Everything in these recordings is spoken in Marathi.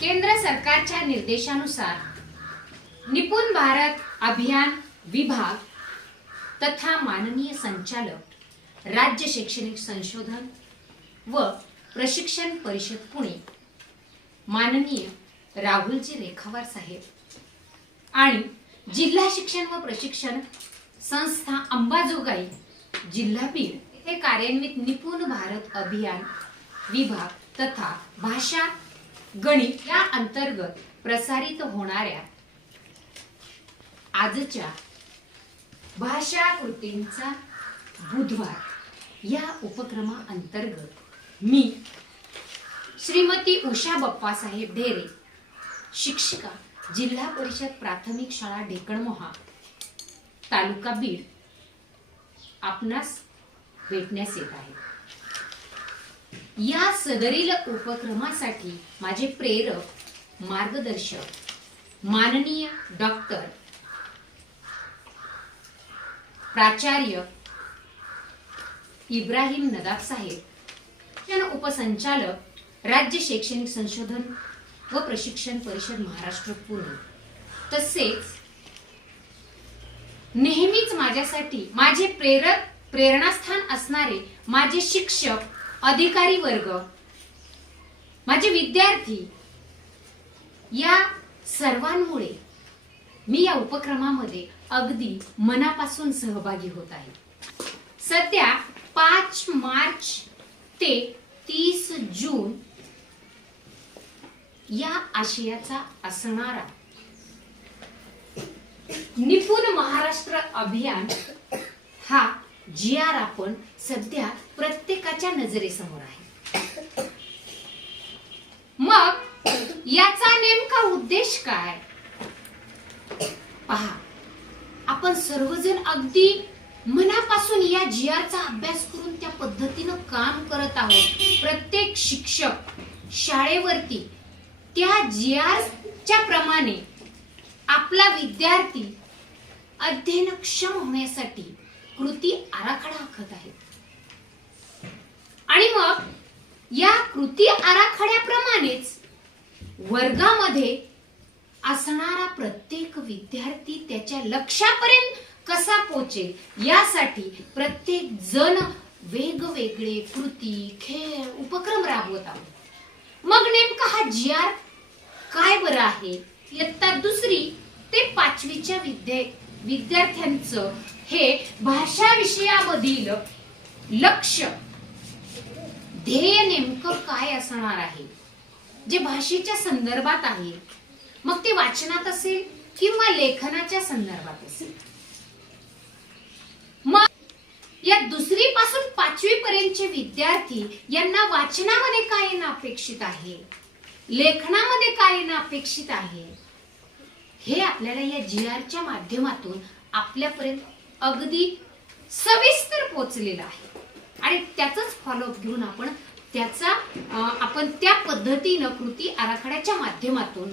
केंद्र सरकारच्या निर्देशानुसार निपुण भारत अभियान विभाग तथा माननीय संचालक राज्य शैक्षणिक संशोधन व प्रशिक्षण परिषद पुणे माननीय राहुलजी रेखावार साहेब आणि जिल्हा शिक्षण व प्रशिक्षण संस्था अंबाजोगाई जिल्हा बीड येथे कार्यान्वित निपुण भारत अभियान विभाग तथा भाषा गणित या अंतर्गत प्रसारित होणाऱ्या आजच्या भाषा कृतींचा बुधवार या उपक्रमाअंतर्गत मी श्रीमती उषा बप्पासाहेब ढेरे शिक्षिका जिल्हा परिषद प्राथमिक शाळा ढेकणमोहा तालुका बीड आपणास भेटण्यास येत आहे। या सदरील उपक्रमासाठी माझे प्रेरक मार्गदर्शक माननीय डॉक्टर प्राचार्य इब्राहिम नदाफ साहेब उपसंचालक राज्य शैक्षणिक संशोधन व प्रशिक्षण परिषद महाराष्ट्र पुणे तसेच नेहमीच माझ्यासाठी माझे प्रेरणास्थान असणारे माझे शिक्षक अधिकारी वर्ग माझे विद्यार्थी या सर्वांमुळे मी या उपक्रमामध्ये अगदी मनापासून सहभागी होत आहे। सध्या 5 मार्च ते 30 जून या आशयाचा असणारा निपुण महाराष्ट्र अभियान हा GR आपण सध्या प्रत्येकाच्या नजरेसमोर आहे। मग याचा नेमका उद्देश काय? पहा, आपण सर्वजण अगदी मनापासून या GR चा अभ्यास करून त्या पद्धतीने काम करत आहोत। प्रत्येक शिक्षक शाळेवरती त्या GR च्या प्रमाणे आपला विद्यार्थी अध्ययनक्षम होण्यासाठी कृती आराखडा आखत आहे आणि मग या कृती आराखड्याप्रमाणेच वर्गामध्ये असणारा प्रत्येक विद्यार्थी त्याच्या लक्ष्यापर्यंत कसा पोहोचेल यासाठी प्रत्येक जण वेगवेगळे कृती खेळ उपक्रम राबवत आहोत। मग नेमका हा GR काय बरं आहे? इयत्ता 2री ते 5वीच्या विद्यार्थ्यांचं हे भाषा विषयामधील लक्ष्य ध्येय नेमकं काय असणार आहे जे भाषेच्या संदर्भात आहे, मग ते वाचनात असेल किंवा लेखनाच्या संदर्भात असेल। मग या 2री पासून 5वी पर्यंतचे विद्यार्थी यांना वाचनामध्ये काय येणं अपेक्षित आहे, लेखनामध्ये काय येणं अपेक्षित आहे, हे आपल्याला या GR च्या माध्यमातून आपल्यापर्यंत अगदी सविस्तर पोहोचलेलं आहे आणि त्याचंच फॉलोअप घेऊन आपण त्या पद्धतीनं कृती आराखड्याच्या माध्यमातून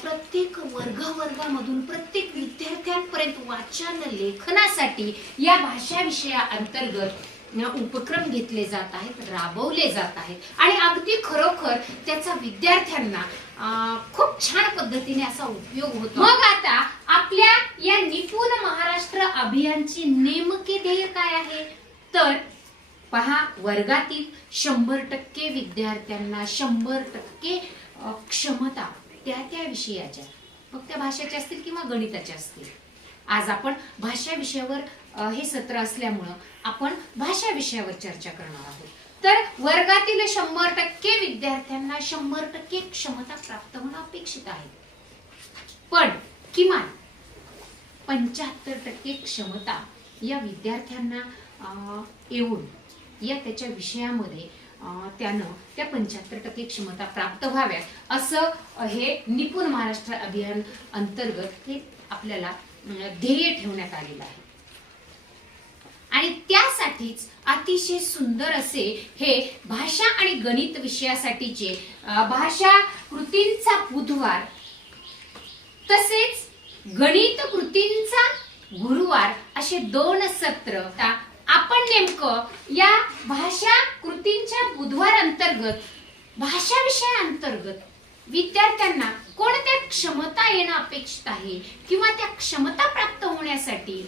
प्रत्येक वर्गामधून प्रत्येक विद्यार्थ्यांपर्यंत वाचन लेखनासाठी या भाषा विषयाअंतर्गत उपक्रम घेतले जात आहेत, राबवले जात आहेत आणि अगदी खरोखर त्याचा विद्यार्थ्यांना खूप छान पद्धतीने असा उपयोग होतो। मग आता आपल्या या निपुण महाराष्ट्र अभियानचे नेमके ध्येय काय आहे? तर पहा, वर्गातील 100% विद्यार्थ्यांना 100% क्षमता त्या विषयाच्या, मग त्या भाषेच्या असतील किंवा गणिताच्या असतील। आज आपण भाषा विषयावर हे सत्र असल्यामुळं आपण भाषा विषयावर चर्चा करणार आहोत। तर वर्गातील 100% विद्यार्थ्यांना 100% क्षमता प्राप्त होणं अपेक्षित आहे, पण किमान 75% क्षमता या विद्यार्थ्यांना येऊन या त्याच्या विषयामध्ये त्यानं त्या 75% क्षमता प्राप्त व्हाव्यात असं हे निपुण महाराष्ट्र अभियान अंतर्गत हे आपल्याला ध्येय ठेवण्यात आलेलं आहे आणि त्यासाठीच अतिशय सुंदर असे हे भाषा आणि गणित विषयासाठीचे भाषा कृतींचा बुधवार तसेच गणित कृतींचा गुरुवार असे 2 सत्र आपण नेमकं या भाषा कृतींच्या बुधवार अंतर्गत भाषा विषया अंतर्गत विद्यार्थ्यांना कोणत्या क्षमता येणं अपेक्षित आहे किंवा त्या क्षमता प्राप्त होण्यासाठी,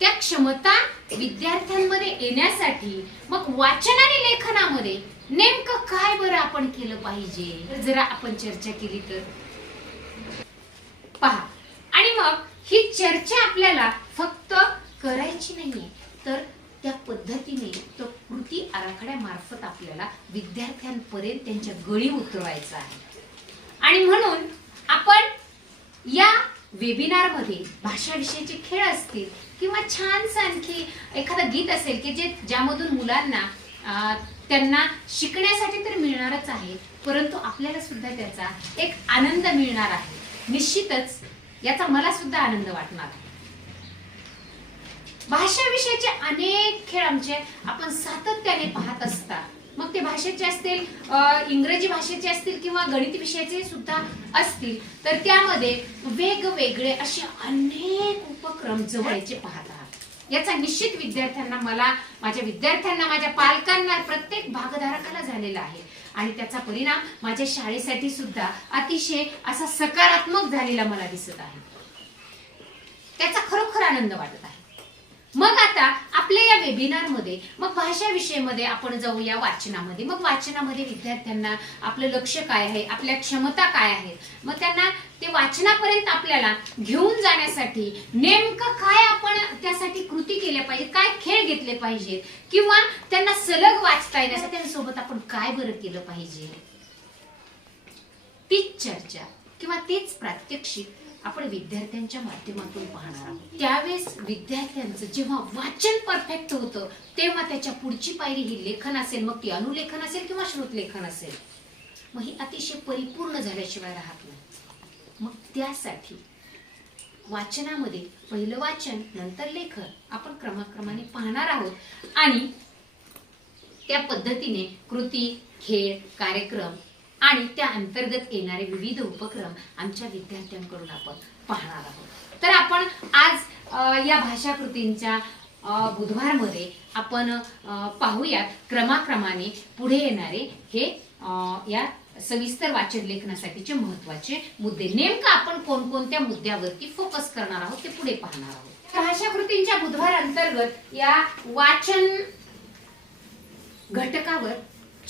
त्या क्षमता विद्यार्थ्यांमध्ये येण्यासाठी मग वाचन आणि लेखनामध्ये नेमकं काय बरं आपण केलं पाहिजे जरा आपण चर्चा केली तर पहा. आणि मग ही चर्चा आपल्याला फक्त करायची नाहीये, तर त्या पद्धतीने तो कृती आराखड्यामार्फत आपल्याला विद्यार्थ्यांपर्यंत त्यांच्या गळी उतरवायचा आहे. आणि म्हणून आपण या वेबिनार मध्ये भाषा विषयाचे खेळ असतील किंवा छानसं आणखी एखादं गीत असेल की ज्यामधून मुलांना त्यांना शिकण्यासाठी तर मिळणारच आहे, परंतु आपल्याला सुद्धा त्याचा एक आनंद मिळणार आहे. निश्चितच याचा मला सुद्धा आनंद वाटणार आहे. भाषा विषयाचे अनेक खेळ आमचे आपण सातत्याने पाहत असता, मग ते भाषेचे असतील, इंग्रजी भाषेचे असतील किंवा गणित विषयाचे सुद्धा असतील, तर त्यामध्ये वेगवेगळे असे अनेक उपक्रम जवळचे पाहत आहात. याचा निश्चित विद्यार्थ्यांना, माझ्या विद्यार्थ्यांना, माझ्या पालकांना, प्रत्येक भागधारकाला झालेला आहे. आणि त्याचा परिणाम माझ्या शाळेसाठी सुद्धा अतिशय असा सकारात्मक झालेला मला दिसत आहे. त्याचा खरोखर आनंद वाटत आहे. मग आता आपल्या या वेबिनार मध्ये मग भाषा विषयामध्ये आपण जाऊया वाचनामध्ये. मग वाचनामध्ये विद्यार्थ्यांना आपलं लक्ष काय आहे, आपल्या क्षमता काय आहेत, मग त्यांना ते वाचनापर्यंत आपल्याला घेऊन जाण्यासाठी नेमकं काय आपण त्यासाठी कृती केल्या पाहिजे, काय खेळ घेतले पाहिजेत किंवा त्यांना सलग वाचता येण्यासाठी त्यांच्यासोबत आपण काय बरं केलं पाहिजे, तीच चर्चा किंवा तेच प्रात्यक्षिक आपण विद्यार्थ्यांच्या माध्यमातून पाहणार आहोत. त्यावेळेस विद्यार्थ्यांचं जेव्हा वाचन परफेक्ट होतं तेव्हा त्याच्या पुढची पायरी ही लेखन असेल, मग ती अनुलेखन असेल किंवा श्रुतलेखन असेल, मग ही अतिशय परिपूर्ण झाल्याशिवाय राहत नाही. मग त्यासाठी वाचनामध्ये पहिलं वाचन नंतर लेखन आपण क्रमाक्रमाने पाहणार आहोत. आणि त्या पद्धतीने कृती, खेळ, कार्यक्रम आणि त्या अंतर्गत येणारे विविध उपक्रम आमच्या विद्यार्थ्यांकडून आपण पाहणार आहोत. तर आपण आज या भाषा कृतींच्या बुधवारमध्ये आपण पाहूयात क्रमाक्रमाने पुढे येणारे हे या सविस्तर वाचन लेखनासाठीचे महत्त्वाचे मुद्दे. नेमकं आपण कोणकोणत्या मुद्द्यावरती फोकस करणार आहोत ते पुढे पाहणार आहोत. भाषा कृतींच्या बुधवार अंतर्गत या वाचन घटकावर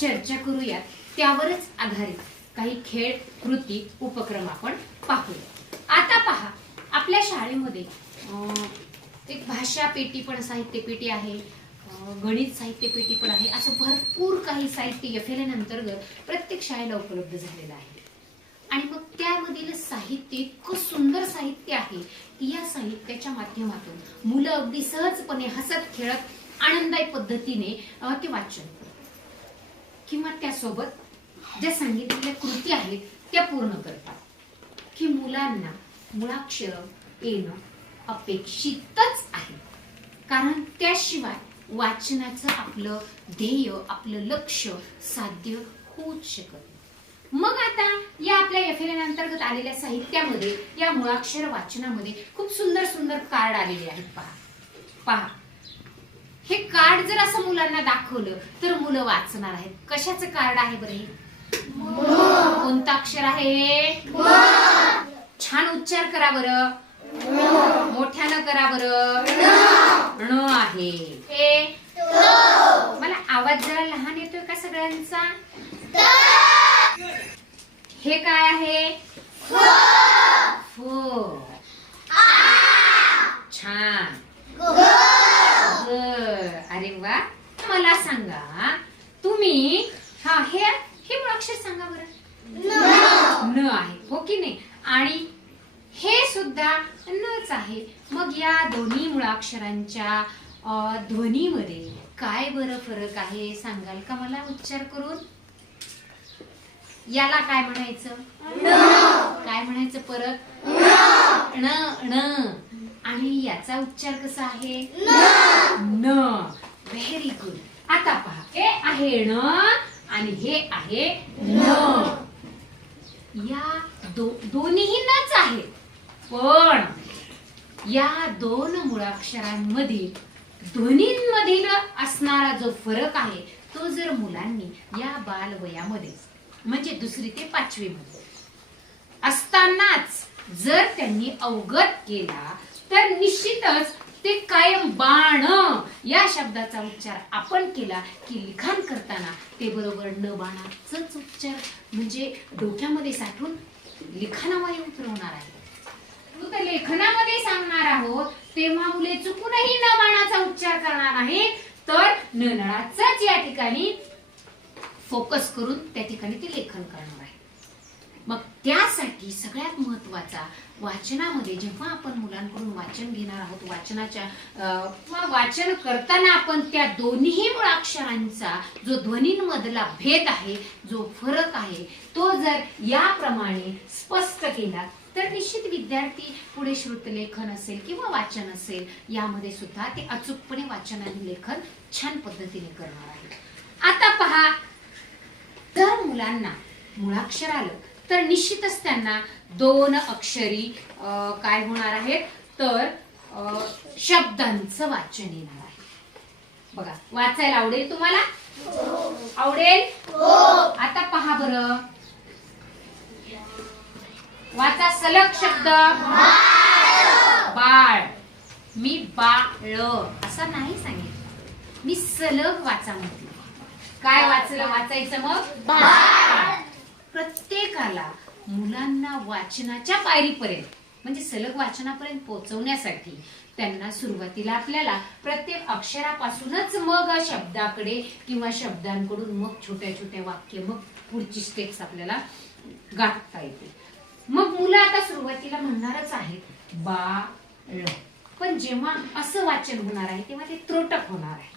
चर्चा करूयात. त्यावरच आधारित काही खेळ, कृती, उपक्रम आपण पाहूया. आता पहा, आपल्या शाळेमध्ये एक भाषा पेटी पण, साहित्य पेटी आहे, गणित साहित्य पेटी पण आहे. असं भरपूर काही साहित्य FLN अंतर्गत प्रत्येक शाळेला उपलब्ध झालेलं आहे. आणि मग त्यामधील साहित्य इतकं सुंदर साहित्य आहे की या साहित्याच्या माध्यमातून मुलं अगदी सहजपणे हसत खेळत आनंदायी पद्धतीने ते वाचन किंवा त्यासोबत ज्या सांगितलेल्या कृती आहेत त्या पूर्ण करतात. की मुलांना मुळाक्षर येणं अपेक्षितच आहे, कारण त्याशिवाय वाचनाचं आपलं ध्येय, आपलं लक्ष साध्य होऊच शकत नाही. मग आता या आपल्या FLN अंतर्गत आलेल्या साहित्यामध्ये या मुळाक्षर वाचनामध्ये खूप सुंदर सुंदर कार्ड आलेले आहेत. पहा, हे कार्ड जर असं मुलांना दाखवलं तर मुलं वाचणार आहेत. कशाचं कार्ड आहे बरं हे? कोणतं अक्षर आहे? छान उच्चार करा बरं, मोठ्यानं करा बरं. ण आहे. हे मला आवाज जरा लहान येतोय का सगळ्यांचा? हे काय आहे? छान. अरे वा. मला सांगा तुम्ही, हे मुळाक्षर सांगा बरं. न आहे, हो की नाही? आणि हे सुद्धा नच आहे. मग या दोन्ही मुळाक्षरांच्या ध्वनीमध्ये काय बरं फरक आहे सांगाल का मला उच्चार करून? याला काय म्हणायचं? काय म्हणायचं परत? न. आणि याचा उच्चार कसा आहे? न. Very good. आता पहा, हे आहे न आणि हे आहे न. या दोन्हीही नच आहेत, पण या दोन मुळाक्षरांमधील ध्वनींमधील असणारा जो फरक आहे तो जर मुलांनी या बालवयामध्ये म्हणजे 2री ते 5वी मध्ये असतानाच जर त्यांनी अवगत केला तर निश्चितच ते कायम बाण या शब्दाचा उच्चार आपण केला की लिखाण करताना ते बरोबर न बाणाचाच उच्चार म्हणजे डोक्यामध्ये साठवून लिखाणामध्ये उतरवणार आहे. तर लेखनामध्ये सांगणार आहोत तेव्हा मुले चुकूनही न बाणाचा उच्चार करणार आहे, तर नळाचाच या ठिकाणी फोकस करून त्या ठिकाणी ते लेखन करणार आहे. मग त्यासाठी सगळ्यात महत्वाचा वाचनामध्ये जेव्हा आपण मुलांकडून वाचन घेणार आहोत, वाचन करताना आपण त्या दोन्ही मुळाक्षरांचा जो ध्वनींमधला भेद आहे, जो फरक आहे, तो जर याप्रमाणे स्पष्ट केला तर निश्चित विद्यार्थी पुढे श्रुतलेखन असेल किंवा वाचन असेल यामध्ये सुद्धा ते अचूकपणे वाचन आणि लेखन छान पद्धतीने करणार आहे. आता पहा, जर मुलांना मुळाक्षर आलं तर निश्चितच त्यांना 2 अक्षरी काय होणार आहेत, तर शब्दांचं वाचन येणार आहे. बघा, वाचायला आवडेल तुम्हाला? आवडेल? आता पहा बरं, वाचा सलग शब्द. बाळ. मी बाळ असं नाही सांगितलं, मी सलग वाचा म्हटलं. काय वाचायचं मग? बाळ. प्रत्येकाला मुलांना वाचनाच्या पायरीपर्यंत म्हणजे सलग वाचनापर्यंत पोहोचवण्यासाठी त्यांना सुरुवातीला आपल्याला प्रत्येक अक्षरापासूनच मग शब्दाकडे किंवा शब्दांकडून मग छोट्या छोट्या वाक्य, मग पुढची स्टेप्स आपल्याला गाठता येते. मग मुलं आता सुरुवातीला म्हणणारच आहेत बाळ, पण जेव्हा असं वाचन होणार आहे तेव्हा ते त्रोटक होणार आहे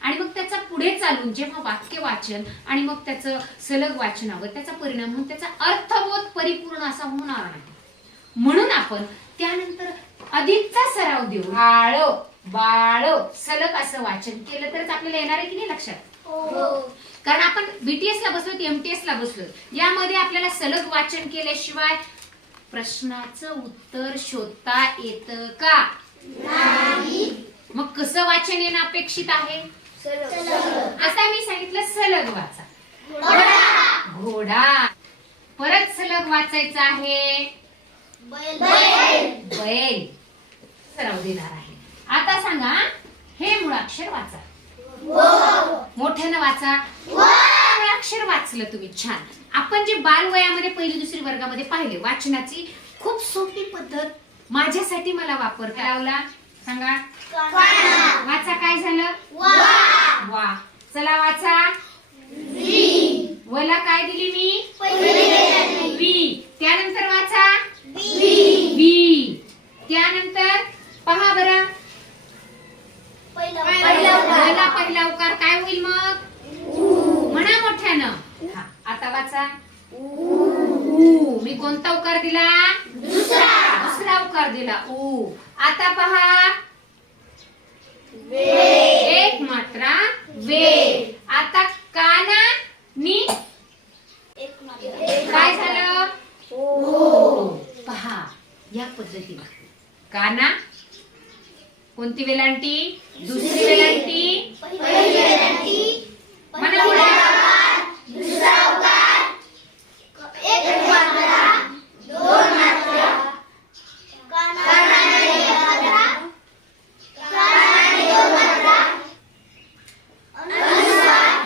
आणि मग त्याचा पुढे चालून जेव्हा वाक्य वाचन आणि मग त्याचं सलग वाचनावर त्याचा परिणाम होऊन त्याचा अर्थबोध परिपूर्ण असा होणार नाही. म्हणून आपण त्यानंतर अधिकचा सराव देऊन बाळ बाळ सलग असं वाचन केलं तरच आपल्याला येणार आहे की नाही लक्षात? कारण आपण बीटीएस ला बसलो, एमटीएस ला बसलो, यामध्ये आपल्याला सलग वाचन केल्याशिवाय प्रश्नाचं उत्तर शोधता येतं का? नाही. मग कसं वाचन येणं अपेक्षित आहे? आता मी सांगितलं सलग वाचा. घोडा. परत सलग वाचायचं आहे बैल. सराव देणार आहे. आता सांगा, हे मुळाक्षर वाचा. मोठ्यानं वाचा. मुळाक्षर वाचलं तुम्ही, छान. आपण जे बालवयामध्ये 1ली 2री वर्गामध्ये पाहिले वाचनाची खूप सोपी पद्धत माझ्यासाठी मला वापरता लावला. सांगा, वाचा. काय झालं? वा. चला वाचा. वला काय दिली मी? वी. त्यानंतर वाचा बी. त्यानंतर पहा बरं, पहिला उकार काय होईल मग? म्हणा मोठ्यानं. आता वाचा. मी कोणता उकार दिला? दुसरा उकार दिला. आता पहा, एक मात्रा वे. आता काना नी काय झालं? पहा, या पद्धतीने काना कोणती वेलांटी? 2री वेलांटी. म्हणा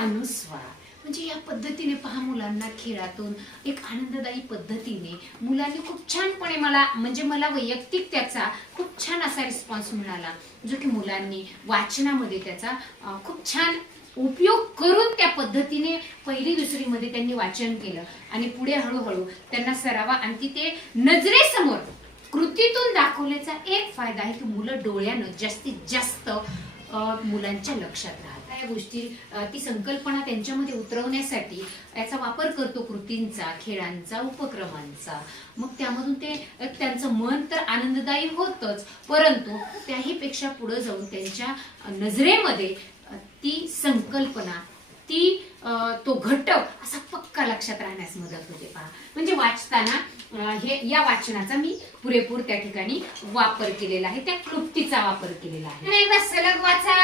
अनुस्वार. म्हणजे या पद्धतीने पहा, मुलांना खेळातून एक आनंददायी पद्धतीने मुलांनी खूप छानपणे मला वैयक्तिक त्याचा खूप छान असा रिस्पॉन्स मिळाला, जो की मुलांनी वाचनामध्ये त्याचा खूप छान उपयोग करून त्या पद्धतीने 1ली 2री मध्ये त्यांनी वाचन केलं आणि पुढे हळूहळू त्यांना सरावा आणखी ते नजरेसमोर कृतीतून दाखवण्याचा एक फायदा आहे की मुलं डोळ्यानं जास्तीत जास्त मुलांच्या लक्षात राहतात. या गोष्टी, ती संकल्पना त्यांच्यामध्ये उतरवण्यासाठी याचा वापर करतो, कृतींचा, खेळांचा, उपक्रमांचा. मग त्यामधून ते त्यांचं मन तर आनंददायी होतच, परंतु त्याही पेक्षा पुढे जाऊन त्यांच्या नजरेमध्ये ती संकल्पना, तो घटक असा पक्का लक्षात राहण्यास मदत होते. पहा, म्हणजे वाचताना या वाचनाचा मी पुरेपूर त्या ठिकाणी वापर केलेला आहे, त्या क्लुप्तीचा वापर केलेला आहे. एकदा सलग वाचा.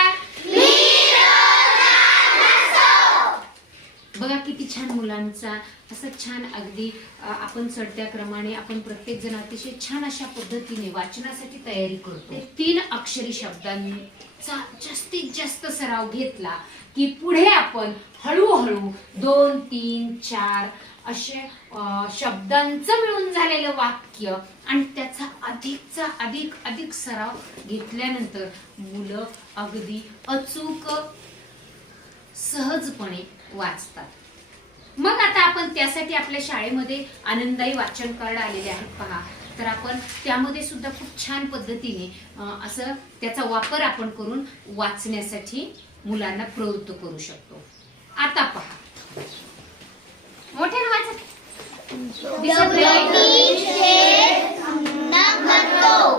बघा किती छान मुलांचा असं छान अगदी आपण चढत्या क्रमाने आपण प्रत्येक जण अतिशय छान अशा पद्धतीने वाचनासाठी तयारी करतो. 3 अक्षरी शब्दांचा जास्तीत जास्त सराव घेतला की पुढे आपण हळूहळू 2, 3, 4 असे शब्दांचं मिळून झालेलं वाक्य आणि त्याचा अधिकचा अधिक सराव घेतल्यानंतर मुलं अगदी अचूक सहजपणे वाचतात. मग आता आपण त्यासाठी आपल्या शाळेमध्ये आनंददायी वाचन कार्ड आलेले आहेत पहा. तर आपण त्यामध्ये सुद्धा खूप छान पद्धतीने असं त्याचा वापर आपण करून वाचण्यासाठी मुलांना प्रवृत्त करू शकतो. आता पहा मोठ्याने वाचा.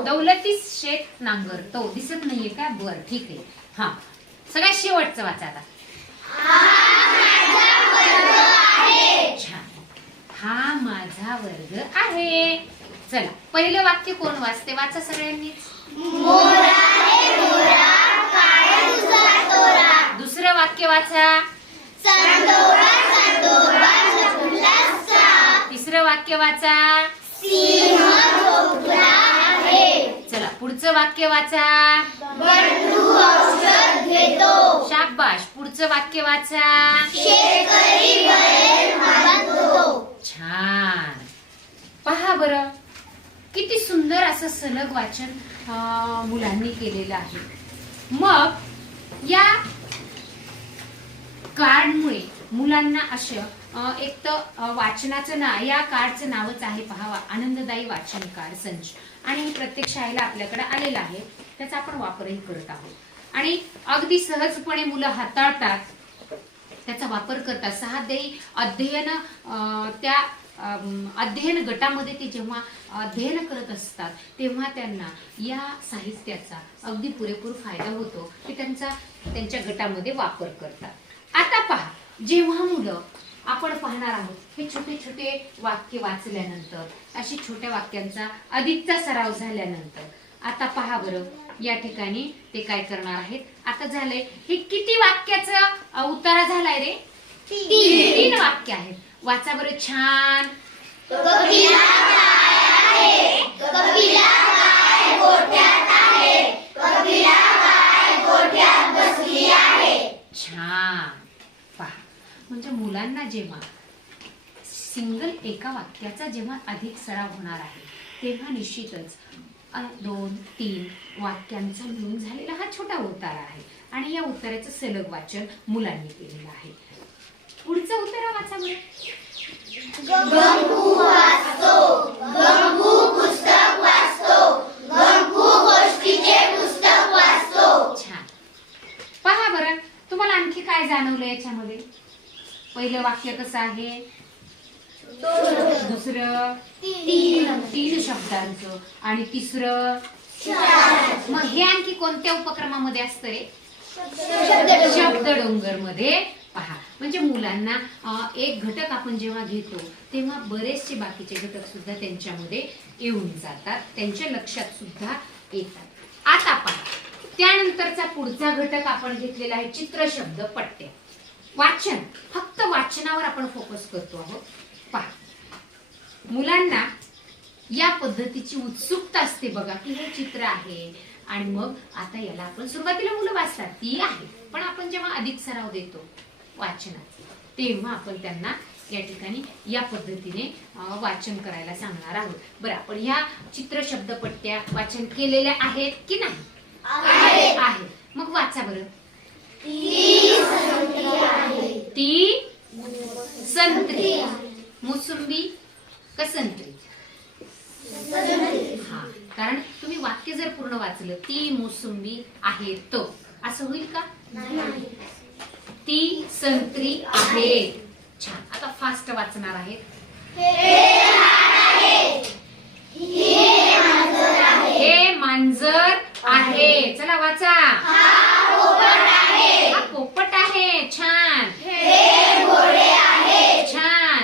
दौलती शेत नांगरतो. दिसत नाहीये का? बर ठीक आहे. हा सगळ्यात शेवटचं वाचा आता. छान. हा माझा वर्ग आहे. चला पहिलं वाक्य कोण वाचते? वाचा सगळ्यांनीच. दुसरं वाक्य वाचा. तिसरं वाक्य वाचा. चला पुढचं वाक्य वाचा. शाबाश. पुढचं वाक्य वाचा. छान. पहा बरं किती सुंदर असं सलग वाचन मुलांनी केलेलं आहे. मग या कार्डमुळे मुलांना असं एक तर वाचनाचं या कार्डचं नावच आहे पहा, आनंददायी वाचन कार्ड संच. आणि हे प्रत्येक शाळेला आपल्याकडे आलेलं आहे. त्याचा आपण वापरही करत आहोत आणि अगदी सहजपणे मुलं हाताळतात, त्याचा वापर करतात. सहाध्यायी अध्ययन त्या अध्ययन गटामध्ये ते जेव्हा अध्ययन करत असतात तेव्हा त्यांना या साहित्याचा अगदी पुरेपूर फायदा होतो की त्यांच्या गटामध्ये वापर करतात. आता पहा, जेव्हा मुलं आपण पाहणार आहोत हे छोटे छोटे वाक्य वाचल्यानंतर, अशी छोट्या वाक्यांचा अधिकचा सराव झाल्यानंतर, आता पहा बरं या ठिकाणी ते काय करणार आहेत. आता झालंय हे किती वाक्याचा उतारा झालाय रे? 3 वाक्य आहेत. वाचा बरं छान. छान. पहा म्हणजे मुलांना जेव्हा सिंगल एका वाक्याचा जेव्हा अधिक सराव होणार आहे तेव्हा निश्चितच 2-3 वाक्यांचा मिळून झालेला हा छोटा उतारा आहे आणि या उताराचं सलग वाचन मुलांनी केलेलं आहे. पुढचा उतारा वाचा बरं. गंगू वाचतो, गंगू पुस्तक वाचतो, गंगू गोष्टीचे पुस्तक वाचतो. छान. पहा बरं तुम्हाला आणखी काय जाणवलं याच्यामध्ये? पहिलं वाक्य कसं आहे? दुसरं 3 शब्दांचं आणि तिसरं. मग हे आणखी कोणत्या उपक्रमामध्ये असतं रे? शब्द डोंगर मध्ये. पहा म्हणजे मुलांना एक घटक आपण जेव्हा घेतो तेव्हा बरेचसे बाकीचे घटक सुद्धा त्यांच्यामध्ये येऊन जातात, त्यांच्या लक्षात सुद्धा येतात. आता पहा त्यानंतरचा पुढचा घटक आपण घेतलेला आहे चित्र शब्द पट्ट्या. वाचन, फक्त वाचनावर आपण फोकस करतो आहोत. पहा मुलांना या पद्धतीची उत्सुकता असते बघा की हे चित्र आहे आणि मग आता याला आपण सुरुवातीला मुलं वाचतात ती आहे, पण आपण जेव्हा अधिक सराव देतो वाचनाचा तेव्हा आपण त्यांना या ठिकाणी या पद्धतीने वाचन करायला सांगणार आहोत. बरं आपण ह्या चित्र शब्द पट्ट्या वाचन केलेल्या आहेत की नाही? आहे. मग वाचा बरं. ती संत्री. मोसंबी का संत्री? हा, कारण तुम्ही वाक्य जर पूर्ण वाचलं ती मोसंबी आहे तो असं होईल का? ती संत्री आहे. छान. आता फास्ट वाचणार आहेत. हे मांजर आहे. चला वाचा. हा पोपट आहे. छान. छान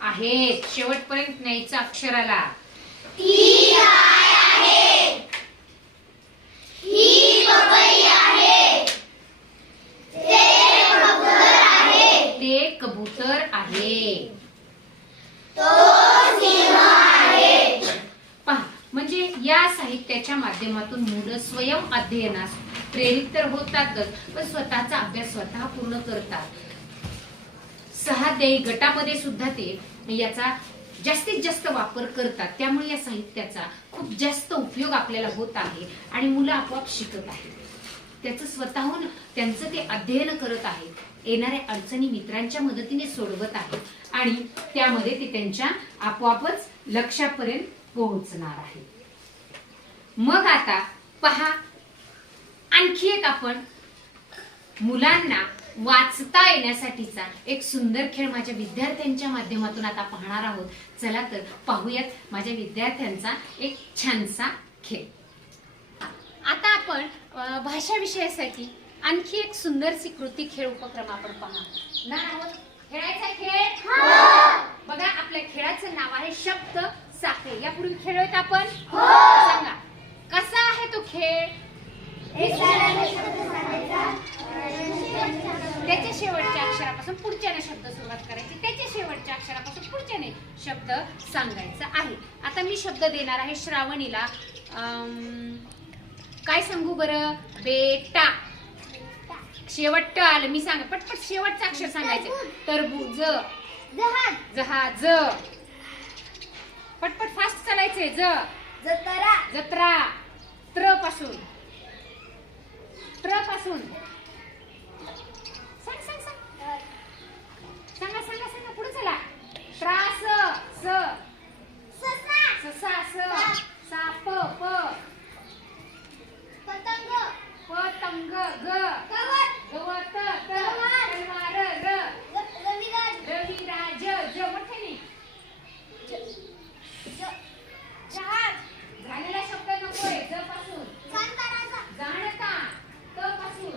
आहे. शेवटपर्यंत न्यायचं अक्षराला. एक कबूतर आहे. पहा, म्हणजे या साहित्याच्या माध्यमातून मुलं स्वयं अध्ययनास प्रेरित तर होतातच, पण स्वतःचा अभ्यास स्वतः पूर्ण करतात. 6 गटामध्ये सुद्धा ते याचा जास्तीत जास्त वापर करतात. त्यामुळे या साहित्याचा खूप जास्त उपयोग आपल्याला होत आहे आणि मुलं आपोआप शिकत आहेत. त्याचं स्वतःहून त्यांचं ते अध्ययन करत आहेत. येणाऱ्या अडचणी मित्रांच्या मदतीने सोडवत आहेत आणि त्यामध्ये ते त्यांच्या आपोआपच लक्ष्यापर्यंत पोहोचणार आहे. मग आता पहा, आणखी एक आपण मुलांना वाचता येण्यासाठीचा एक सुंदर खेळ माझ्या विद्यार्थ्यांच्या माध्यमातून आता पाहणार आहोत. चला तर पाहूयात माझ्या विद्यार्थ्यांचा एक छानसा खेळ. आता आपण भाषा विषयासाठी आणखी एक सुंदरशी कृती खेळ उपक्रम आपण पाहणार आहोत. खेळायचा खेळ बघा, आपल्या खेळाचं नाव आहे शब्द साखळी. यापूर्वी खेळलोय आपण? सांगा कसा आहे तो खेळ? त्याच्या शेवटच्या अक्षरापासून पुढच्याने शब्द सुरुवात करायची, त्याच्या शेवटच्या अक्षरापासून पुढच्याने शब्द सांगायचा आहे. आता मी शब्द देणार आहे श्रावणीला. काय सांगू बरं? बेटा. शेवट आलं, मी सांग पटपट शेवटचं अक्षर सांगायचं. टरबूज. जहाज. पटपट फास्ट चालायचंय. जत्रा. त्र पासून सांगा पुढे चला. त्रास. ससा. साप. पतंग. गवत. तलवार. रविराज. मोठ्याने. जहाज. झालेला शब्द नकोय. ज पासून जाणता. त पासून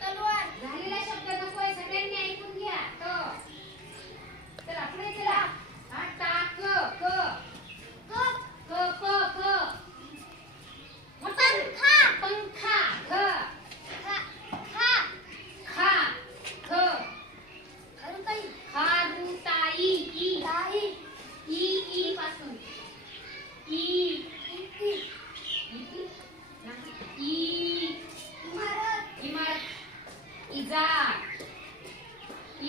तलवार. झालेला शब्द नकोय, सगळ्यांनी ऐकून घ्या. त. चला पुढे चला. हा टाक. क. पंखा. घ. खा. ख. खारुताई. ई पासून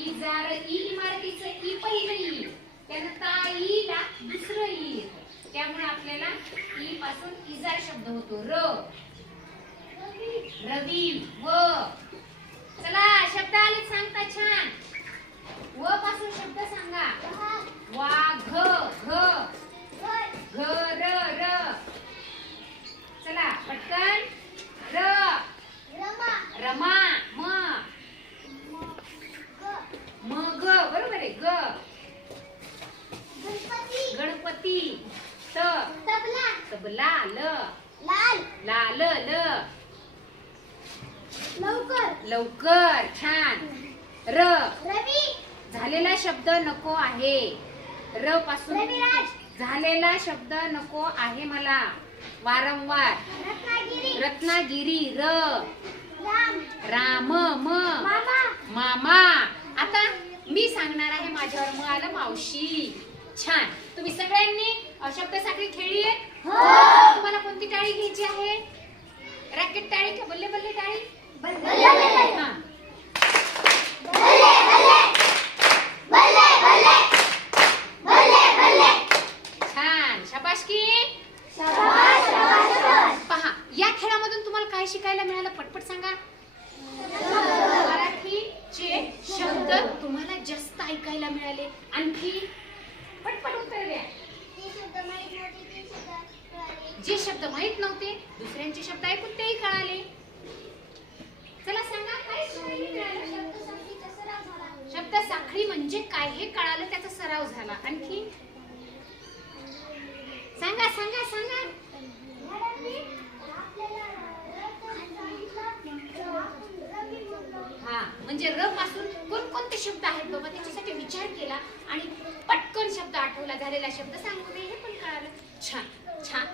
इजार. इमारतीचं ई पहिलं ई, त्यानं ताईला दुसरं ई, त्यामुळे आपल्याला ई पासून इजार शब्द होतो. रवी. व. चला शब्द आले सांगता छान. व पासून शब्द सांगा. वाघ. घर. चला पटकन. रमा. मग बरोबर आहे. गणपती. तबला. लाल. लवकर. छान. रवी. झालेला शब्द नको आहे. र पासून झालेला शब्द नको आहे मला. वारंवार. रत्नागिरी. राम. मामा. आता मी सांगणार आहे, माझ्यावर म आलं मावशी. छान. तुम्ही सगळ्यांनी शब्द साखळी खेळली आहे? तुम्हाला कोणती टाळी घ्यायची आहे? रॅकेट टाळी का बल्ले बल्ले टाळी? हा. छान. शाबासकी. पहा, या खेळामधून तुम्हाला काय शिकायला मिळालं? पटपट सांगा. मराठीचे शब्द तुम्हाला जास्त ऐकायला मिळाले. आणखी पटपट उत्तर द्या. जे शब्द माहित नव्हते, दुसऱ्यांचे शब्द ऐकून तेही कळाले. चला सांगा काय मिळालं? शब्द साखळी म्हणजे काय हे कळालं, त्याचा सराव झाला. आणखी सांगा. हा, म्हणजे र पासून कोणकोणते शब्द आहेत बाबा त्याच्यासाठी विचार केला आणि पटकन शब्द आठवला. झालेला शब्द सांगू नये हे पण कळालं. छान.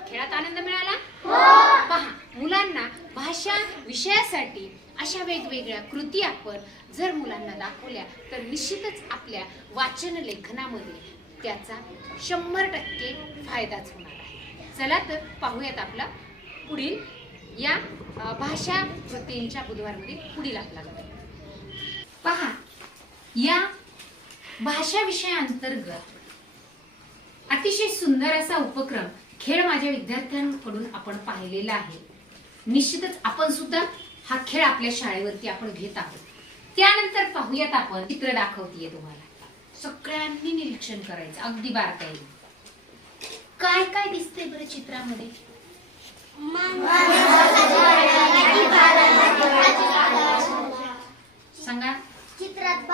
खेळात आनंद मिळाला. पहा, मुलांना भाषा विषयासाठी अशा वेगवेगळ्या कृती आपण जर मुलांना दाखवल्या तर निश्चितच आपल्या वाचन लेखनामध्ये त्याचा 100% फायदाच होणार आहे. चला तर पाहूयात आपला पुढील या भाषा कृतींच्या बुधवारमध्ये पुढील आपला घटक. पहा, या भाषा विषयाअंतर्गत अतिशय सुंदर असा उपक्रम खेळ माझ्या विद्यार्थ्यांकडून आपण पाहिलेला आहे. निश्चितच आपण सुद्धा हा खेळ आपल्या शाळेवरती आपण घेत आहोत. त्यानंतर पाहूयात आपण चित्र दाखवतीये तुम्हाला. सगळ्यांनी निरीक्षण करायचं अगदी बारकाईने. काय काय दिसतंय बरं चित्रामध्ये? सांगा. चित्रात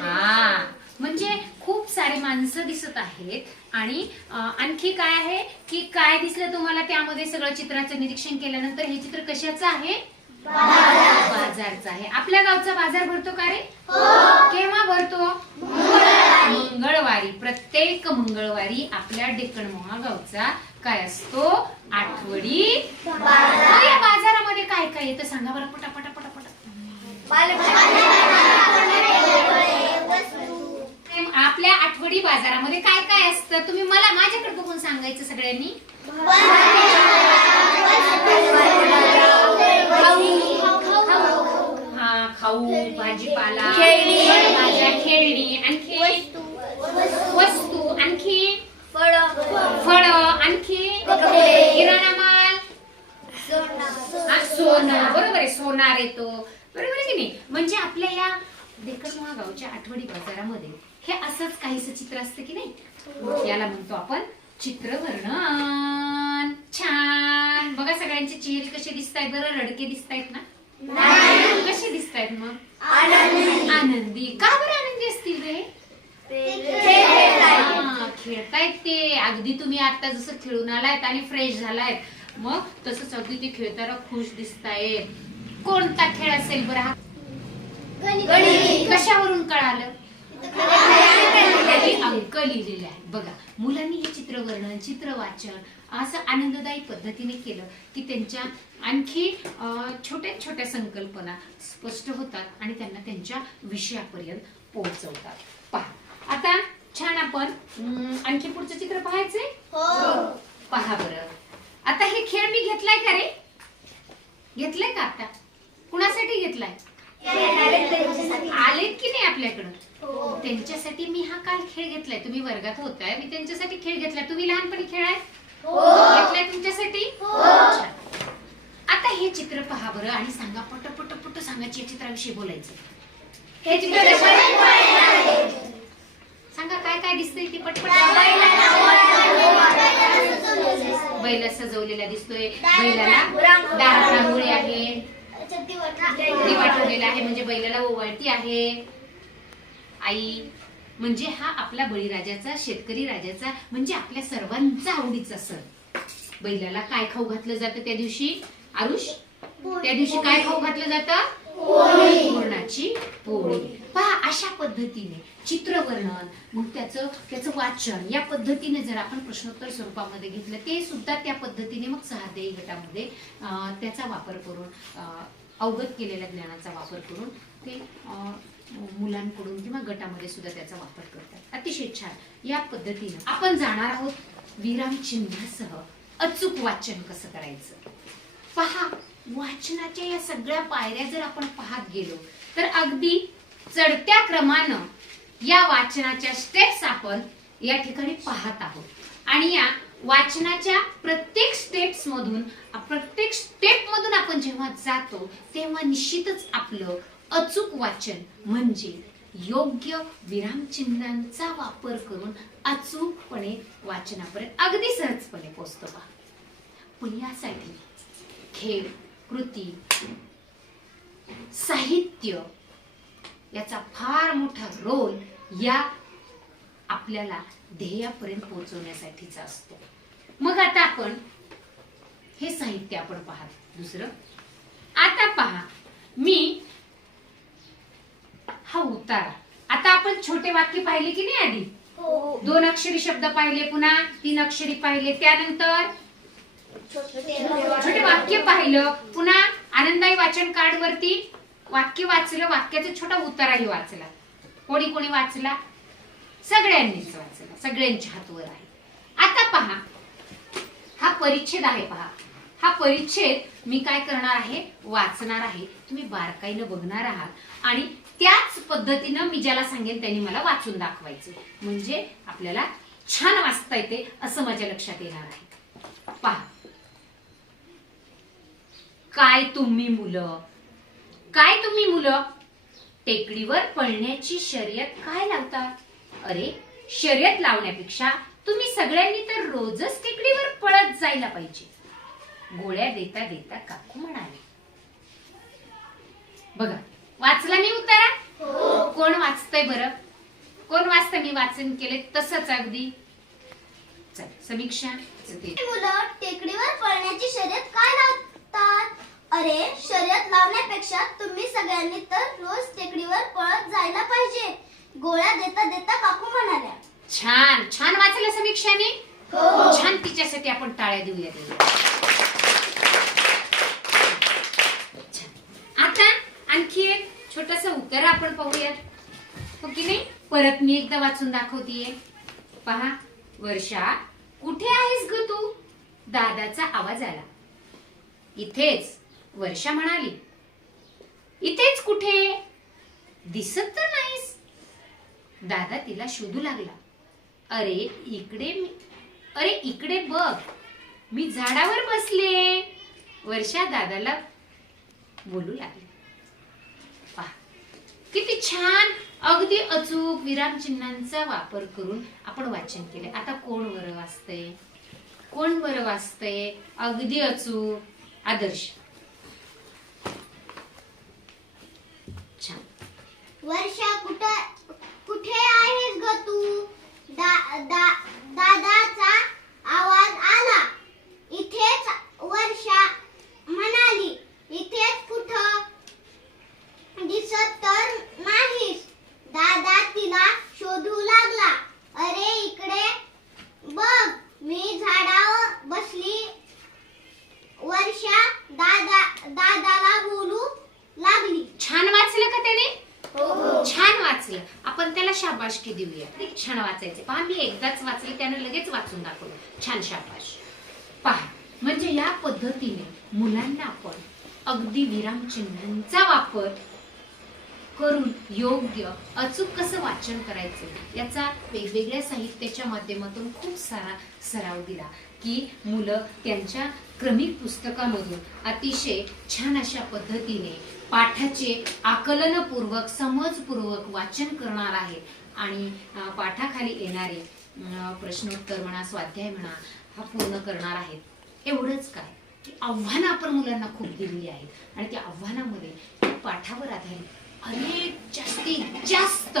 हा, म्हणजे खूप सारे माणसं दिसत आहेत आणि आणखी काय आहे की काय दिसलं तुम्हाला त्यामध्ये सगळं चित्राचं निरीक्षण केल्यानंतर हे चित्र कशाचं आहे? बाजारचं आहे. आपल्या गावचा बाजार भरतो का रे? केव्हा भरतो? मंगळवारी. प्रत्येक मंगळवारी आपल्या डेक्कनमोहा गावचा काय असतो? आठवडी बाजार. या बाजारामध्ये काय काय येतं सांगा बरं पटापटा पटापटा. आपल्या आठवडी बाजारामध्ये काय काय असतं तुम्ही मला माझ्याकडे बघून सांगायचं सगळ्यांनी. हा, खाऊ, भाजीपाला, भाज्या, खेळणी, आणखी वस्तू, आणखी फळ, आणखी किराणा माल, सोनं. बरोबर आहे, सोनार येतो. बरोबर आहे की नाही? म्हणजे आपल्या या डेक्कनमोहा गावच्या आठवडी बाजारामध्ये हे असंच काहीसं चित्र असतं की नाही? याला म्हणतो आपण चित्रवर्णन. छान. बघा सगळ्यांचे चेहरे कसे दिसतायत बरं? रडके दिसतायत ना? कसे दिसतायत मग? आनंदी. का बरं आनंदी असतील रे? खेळतायत ते. अगदी तुम्ही आता जसं खेळून आलायत आणि फ्रेश झालायत मग तसंच अगदी ते खेळताना खुश दिसतायत. कोणता खेळ असेल बरं? कशावरून कळालं? अंक लिहिलेले आहे. बघा, मुलांनी हे चित्रवर्णन, चित्र वाचन असं आनंददायी पद्धतीने केलं की त्यांच्या आणखी छोट्या छोट्या संकल्पना स्पष्ट होतात आणि त्यांना त्यांच्या विषयापर्यंत पोहोचवतात. पहा, आता छान आपण आणखी पुढचं चित्र पाहायचंय. पहा बरं, आता हे खेळ मी घेतलाय का रे? घेतलाय का? आता कुणासाठी घेतलाय? आलेत की नाही आपल्याकडं? त्यांच्यासाठी मी हा काल खेळ घेतलाय. तुम्ही वर्गात होताय, मी त्यांच्यासाठी खेळ घेतलाय. तुम्ही लहानपणी खेळाय घेतलाय तुमच्यासाठी? छान. आता हे चित्र पहा बरं आणि सांगा पट पट पट सांगायची या चित्राविषयी बोलायचं. हे चित्र सांगा काय काय दिसतंय ते पटपट. बैला सजवलेला दिसतोय. बैलाला दारात रांगोळी आहे, दिवा ठेवलेला आहे म्हणजे बैलाला ओवाळती आहे आई. म्हणजे हा आपला बळीराजाचा, शेतकरी राजाचा म्हणजे आपल्या सर्वांचा आवडीचा सण. बैलाला काय खाऊ घातलं जातं त्या दिवशी? आरुष, त्या दिवशी काय खाऊ घातलं जातं? पुरणाची पोळी. पहा, अशा पद्धतीने चित्रवर्णन मग त्याचं वाचन या पद्धतीने जर आपण प्रश्नोत्तर स्वरूपामध्ये घेतलं ते सुद्धा त्या पद्धतीने मग सहाध्यायी गटामध्ये त्याचा वापर करून अवगत केलेल्या ज्ञानाचा वापर करून ते मुलांकडून किंवा गटामध्ये सुद्धा त्याचा वापर करतात. अतिशय छान. या पद्धतीने आपण जाणार आहोत विरामचिन्हासह अचूक वाचन कसं करायचं. पहा, वाचनाच्या या सगळ्या पायऱ्या जर आपण पाहत गेलो तर अगदी चढत्या क्रमानं या वाचनाच्या स्टेप्स आपण या ठिकाणी पाहत आहोत आणि या वाचनाच्या प्रत्येक स्टेप्स मधून आपण जेव्हा जातो तेव्हा निश्चितच आपलं अचूक वाचन म्हणजे योग्य विरामचिन्हांचा वापर करून अचूकपणे वाचनापर्यंत अगदी सहजपणे पोहोचतो. पहा, पण यासाठी खेळ, कृती, साहित्य याचा फार मोठा रोल या आपल्याला ध्येयापर्यंत पोहोचवण्यासाठीचा असतो. मग आता आपण हे साहित्य आपण पाहत. दुसरं, आता पहा, मी हा उतारा. आता आपण छोटे वाक्य पाहिले की नाही? आधी 2 अक्षरी शब्द पाहिले, पुन्हा 3 अक्षरी पाहिले, त्यानंतर छोटे वाक्य पाहिलं, पुन्हा आनंदाई वाचन कार्ड वरती वाक्य वाचलं, वाक्याचा छोटा उताराही वाचला. कोणी कोणी वाचला? सगळ्यांनीच वाचला, सगळ्यांच्या हातवर आहे. आता पहा, हा परिच्छेद आहे. पहा, हा परिच्छेद मी काय करणार आहे, वाचणार आहे. तुम्ही बारकाईनं बघणार आहात आणि त्याच पद्धतीनं मी ज्याला सांगेन त्यांनी मला वाचून दाखवायचं, म्हणजे आपल्याला छान वाचता येते असं माझ्या लक्षात येणार आहे. पहा, काय तुम्ही मुलं टेकडीवर पळण्याची शर्यत काय लावतात? अरे, शर्यत लावण्यापेक्षा तुम्ही सगळ्यांनी तर रोजच टेकडीवर पळत जायला पाहिजे. गोळ्या देता देता काकू म्हणाले. बघा, वाचला मी उतारा? कोण वाचतंय बरं? कोण वाचतं? मी वाचन केले तसंच अगदी. चल, समीक्षा. मुलं टेकडीवर पळण्याची शर्यत काय लावतात? अरे, शर्यत लावण्यापेक्षा तुम्ही सगळ्यांनी तर रोज टेकडीवर पळत जायला पाहिजे. गोळ्या देता देता काकू म्हणाल्या. छान छान वाचलं समीक्षाने. छान, तिच्यासाठी आपण टाळ्या देऊया. आता आणखी एक छोटासा उत्तर आपण पाहूयात, हो की नाही? परत मी एकदा वाचून दाखवतीये. पहा, वर्षा, कुठे आहेस ग तू? दादाचा आवाज आला. इथेच, वर्षा म्हणाली. इथेच कुठे? दिसत तर नाहीस. दादा तिला शोधू लागला. अरे इकडे बघ, मी झाडावर बसले. वर्षा दादाला बोलू लागली. पहा, किती छान, अगदी अचूक विरामचिन्हांचा वापर करून आपण वाचन केले. आता कोण बरं वाचतंय? अगदी अचूक, आदर्श. छान. वर्षा, कुठे आहेस ग तू? दादाचा आवाज आला. इथेच, वर्षा म्हणाली. इथेच कुठं? दिसत तर नाहीस. दादा तिला शोधू लागला. अरे, इकडे बघ, मी झाडावर बसली. वर्षा दादाला बोलू लागली. छान वाचलं का त्याने? छान वाचलं. आपण त्याला शाबासकी देऊया. छान वाचायचे. पहा, मी एकदाच वाचले, त्याने लगेच वाचून दाखवलं. छान, शाबास. पहा, म्हणजे या पद्धतीने मुलांना आपण अगदी विरामचिन्हांचा वापर करून योग्य अचूक कसं वाचन करायचं याचा वेगवेगळ्या साहित्याच्या माध्यमातून खूप सारा सराव दिला की मुलं त्यांच्या क्रमिक पुस्तकामधून अतिशय छान अशा पद्धतीने पाठाचे आकलनपूर्वक समजपूर्वक वाचन करणार आहेत आणि पाठाखाली येणारे प्रश्नोत्तर म्हणा, स्वाध्याय म्हणा, हा पूर्ण करणार आहेत. एवढंच काय की आव्हानं आपण मुलांना खूप दिलेली आहेत आणि त्या आव्हानामध्ये पाठावर आधारित अनेक जास्तीत जास्त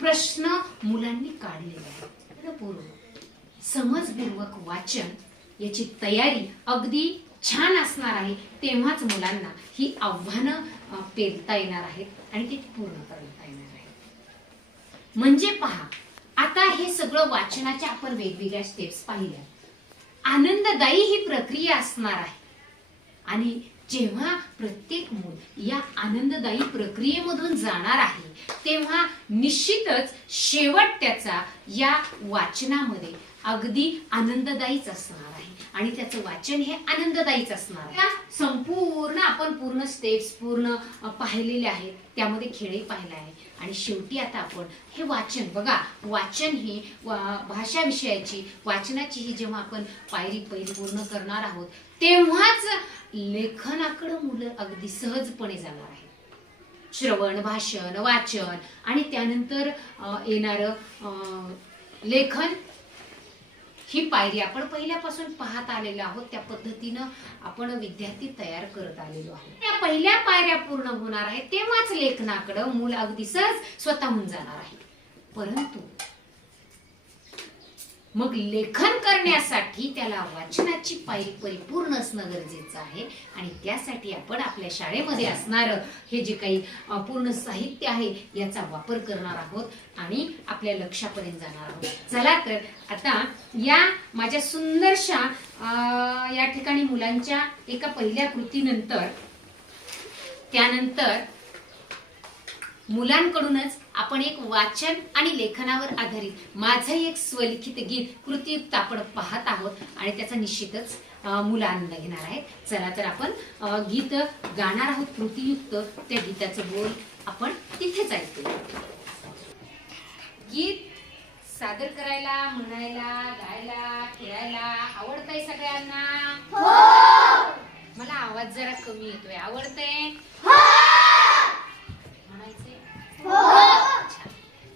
प्रश्न मुलांनी काढलेले आहेत. पूर्व समजपूर्वक वाचन याची तयारी अगदी छान असणार आहे. तेव्हाच मुलांना ही आव्हानं पेलता येणार आहेत आणि ती पूर्ण करता येणार आहेत. म्हणजे पहा, आता हे सगळं वाचनाच्या आपण वेगवेगळ्या स्टेप्स पाहिल्या. आनंददायी ही प्रक्रिया असणार आहे आणि जेव्हा प्रत्येक मूल या आनंददायी प्रक्रियेमधून जाणार आहे तेव्हा निश्चितच शेवट त्याचा या वाचनामध्ये अगदी आनंददायीच असणार आहे आणि त्याचं वाचन हे आनंददायीच असणार आहे. संपूर्ण आपण पूर्ण स्टेप्स पूर्ण पाहिलेले आहेत, त्यामध्ये खेळही पाहिला आहे आणि शेवटी आता आपण हे वाचन बघा, वाचन ही भाषा विषयाची वाचनाची ही जेव्हा आपण पायरी पहिली पूर्ण करणार आहोत तेव्हाच लेखनाकडे मुलं अगदी सहजपणे जाणार आहे. श्रवण, भाषण, वाचन आणि त्यानंतर येणारं लेखन ही पायरी आपण पहिल्यापासून पाहत आलेलो आहोत. त्या पद्धतीनं आपण विद्यार्थी तयार करत आलेलो आहोत. त्या पहिल्या पायऱ्या पूर्ण होणार आहेत तेव्हाच लेखनाकडे मूल अगदी सहज स्वतःहून जाणार आहे. परंतु मग लेखन करण्यासाठी त्याला वाचनाची पायरी परिपूर्ण असणं गरजेचं आहे आणि त्यासाठी आपण आपल्या शाळेमध्ये असणारं हे जे काही पूर्ण साहित्य आहे याचा वापर करणार आहोत आणि आपल्या लक्ष्यापर्यंत जाणार आहोत. चला तर आता या माझ्या सुंदरशा या ठिकाणी मुलांच्या एका पहिल्या कृतीनंतर त्यानंतर मुलांकडूनच आपण एक वाचन आणि लेखनावर आधारित माझं एक स्वलिखित गीत कृतीयुक्त आपण पाहत आहोत आणि त्याचा निश्चितच मुलं आनंद घेणार आहेत. चला तर आपण गीत गाणार आहोत कृतीयुक्त. त्या गीताचं बोल आपण तिथेच ऐकू. गीत सादर करायला, म्हणायला, गायला, खेळायला आवडतंय सगळ्यांना? मला आवाज जरा कमी येतोय. आवडतंय? म्हणायचंय?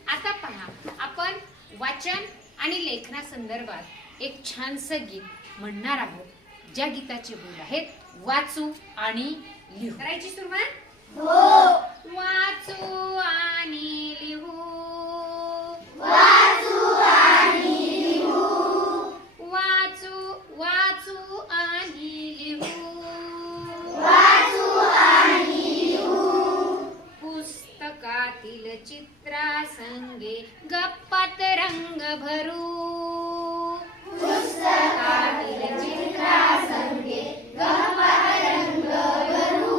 आता पहा, आपण वाचन आणि लेखना संदर्भात एक छानसं गीत म्हणणार आहोत, ज्या गीताचे बोल आहेत वाचू आणि लिहू. करायची सुरुवात? वाचू आणि लिहू, वाचू आणि लिहू, वाचू आणि लिहू, वाचू आणि लिहू. पुस्तकातील चित्रासंगे गप्पात रंग भरू, पुस्तकातील चित्रासंगे गप्पात रंग भरू.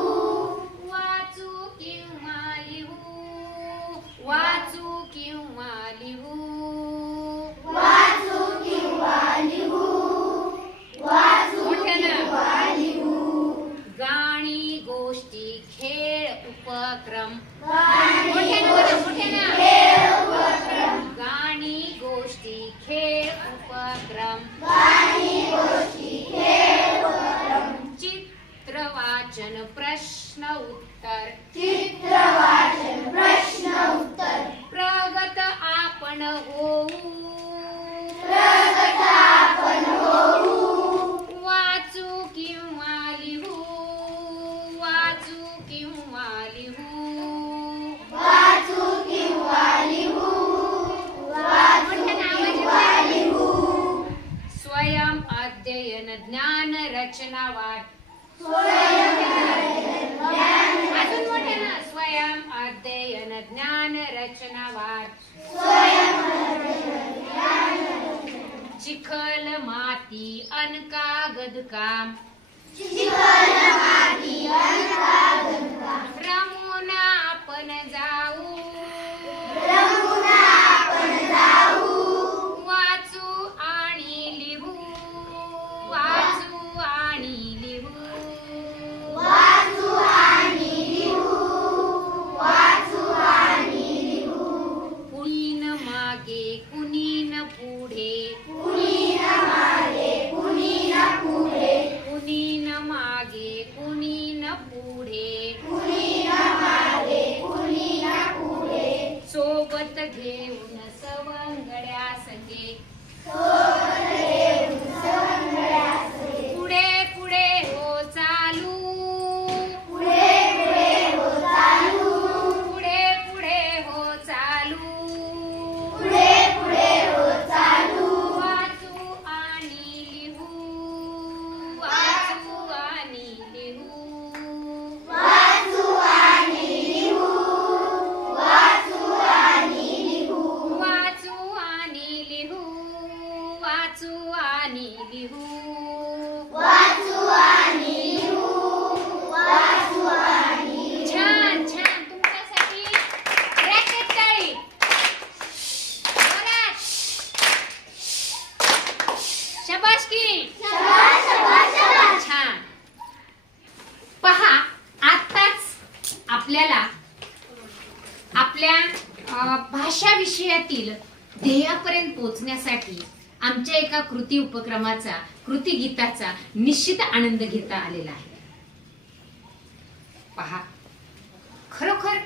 वाचू किंवा लिहू, वाचू किंवा लिहू, वाचू किंवा लिहू, वाचू किंवा लिहू. गाणी, गोष्टी, खेळ, उपक्रम, गाणी, गोष्टी, खेळ, उपक्रम, चित्र वाचन, प्रश्न उत्तर, प्रगत आपण होऊ, वाचू किंवा लिहू, वाचू किंवा लिहू, वाचू किंवा लिहू, स्वयं अध्ययन, ज्ञान रचना वाट, अजून मोठे ना, स्वयं अध्ययन, ज्ञान रचना वाट, चिखल माती अन कागद काम, रमून आपण जाऊ, वाचू आणि लिहू, वाचू आणि लिहू, वाचू आणि लिहू, वाचू आणि लिहू. कुणीन मागे कुणीन पुढे, कुणीन मागे कुणीन पुढे, कुणीन मागे कुणीन पुढे, कुणीन मागे कुणीन पुढे. सोबत घेऊन सवंगड्या संगे, पुढे पुढे हो चालू, पुढे पुढे हो चालू, पुढे पुढे हो चालू, पुढे पुढे हो चालू. वाचू आणि लिहू, वाचू आणि लिहू, वाचू आणि लिहू, वाचू आणि लिहू, वाचू आणि लिहू, वाचू आणि लिहू, वाचू आणि लिहू, वाचू आणि. छान छान. तुमच्यासाठी रॅकेट टाळी. जोरात. शाबासकी. छान. पहा, आताच आपल्याला आपल्या भाषा विषयातील ध्येयापर्यंत पोहोचण्यासाठी आमच्या एका कृती उपक्रमाचा, कृती गीताचा निश्चित आनंद घेता आलेला आहे. पहा, खरोखर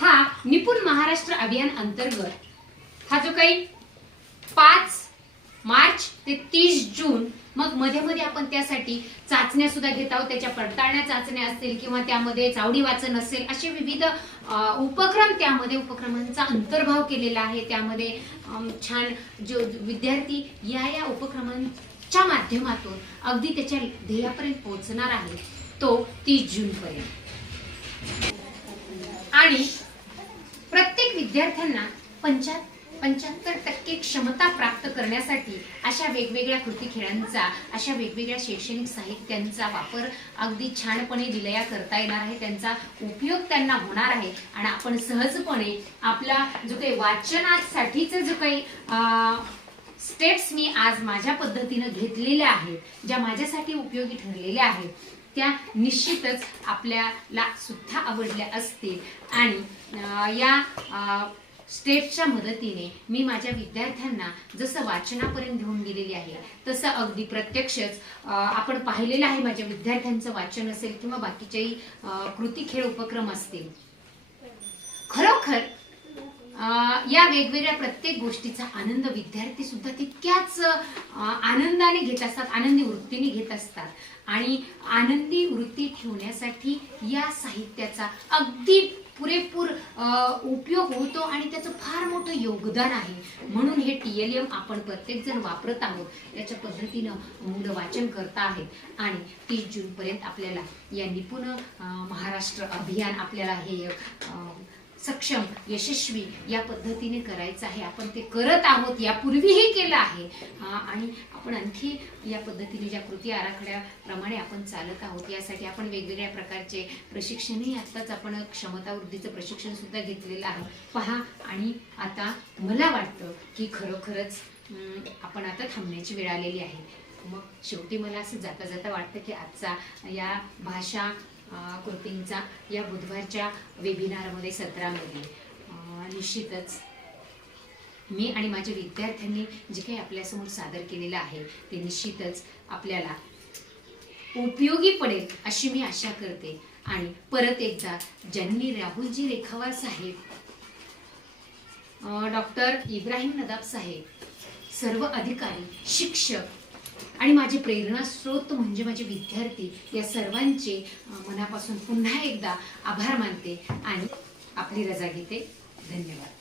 हा निपुण महाराष्ट्र अभियान अंतर्गत हा जो काही 5 मार्च ते 30 जून, मग मध्ये मध्ये आपण त्यासाठी चाचण्या सुद्धा घेत आहोत. त्याच्या पडताळण्या चाचण्या असतील किंवा त्यामध्ये चावडी वाचन असेल, असे विविध उपक्रम, त्यामध्ये उपक्रमांचा अंतर्भाव केलेला आहे. त्यामध्ये छान जो विद्यार्थी या उपक्रमांच्या माध्यमातून अगदी त्याच्या ध्येयापर्यंत पोहोचणार आहे, तो 30 जून पर्यंत. आणि प्रत्येक विद्यार्थ्यांना 75% क्षमता प्राप्त करण्यासाठी अशा वेगवेगळ्या कृती खेळांचा, अशा वेगवेगळ्या शैक्षणिक साहित्यांचा वापर अगदी छानपणे विलया करता येणार आहे. त्यांचा उपयोग त्यांना होणार आहे आणि आपण सहजपणे आपला जो काही वाचनासाठीचा जो काही स्टेप्स मी आज माझ्या पद्धतीनं घेतलेल्या आहेत, ज्या माझ्यासाठी उपयोगी ठरलेल्या आहेत, त्या निश्चितच आपल्याला सुद्धा आवडल्या असतील. आणि या स्टेप्सच्या मदतीने मी माझ्या विद्यार्थ्यांना जसं वाचनापर्यंत घेऊन गेलेली आहे, तसं अगदी प्रत्यक्षच आपण पाहिलेलं आहे. माझ्या विद्यार्थ्यांचं वाचन असेल किंवा बाकीच्याही कृती खेळ उपक्रम असतील, खरोखर या वेगवेगळ्या प्रत्येक गोष्टीचा आनंद विद्यार्थी सुद्धा तितक्याच आनंदाने घेत असतात, आनंदी वृत्तीने घेत असतात. आणि आनंदी वृत्ती ठेवण्यासाठी या साहित्याचा अगदी पुरेपूर उपयोग होतो आणि त्याचं फार मोठं योगदान आहे. म्हणून हे TLM आपण प्रत्येक जण वापरत आहोत. त्याच्या पद्धतीनं मुलं वाचन करता आहेत आणि 30 जून पर्यंत आपल्याला या निपुण महाराष्ट्र अभियान आपल्याला हे सक्षम, यशस्वी या पद्धतीने करायचं आहे. आपण ते करत आहोत, यापूर्वीही केलं आहे आणि आपण आणखी या पद्धतीने ज्या कृती आराखड्याप्रमाणे आपण चालत आहोत, यासाठी आपण वेगवेगळ्या प्रकारचे प्रशिक्षणही आत्ताच आपण क्षमतावृद्धीचं प्रशिक्षण सुद्धा घेतलेलं आहे पहा. आणि आता मला वाटतं की खरोखरच आपण आता थांबण्याची वेळ आलेली आहे. मग शेवटी मला असं जाता जाता वाटतं की आजचा या भाषा कृतींचा या बुधवारच्या वेबिनारमध्ये, सत्रामध्ये निश्चितच मी आणि माझ्या विद्यार्थ्यांनी जे काही आपल्यासमोर सादर केलेलं आहे ते निश्चितच आपल्याला उपयोगी पडेल अशी मी आशा करते. आणि परत एकदा ज्यांनी राहुलजी रेखावार साहेब, डॉक्टर इब्राहिम नदाब साहेब, सर्व अधिकारी, शिक्षक आणि माझे प्रेरणा स्रोत म्हणजे माझे विद्यार्थी, या सर्वांचे मनापासून पुन्हा एकदा आभार मानते आणि आपली रजा घेते. धन्यवाद.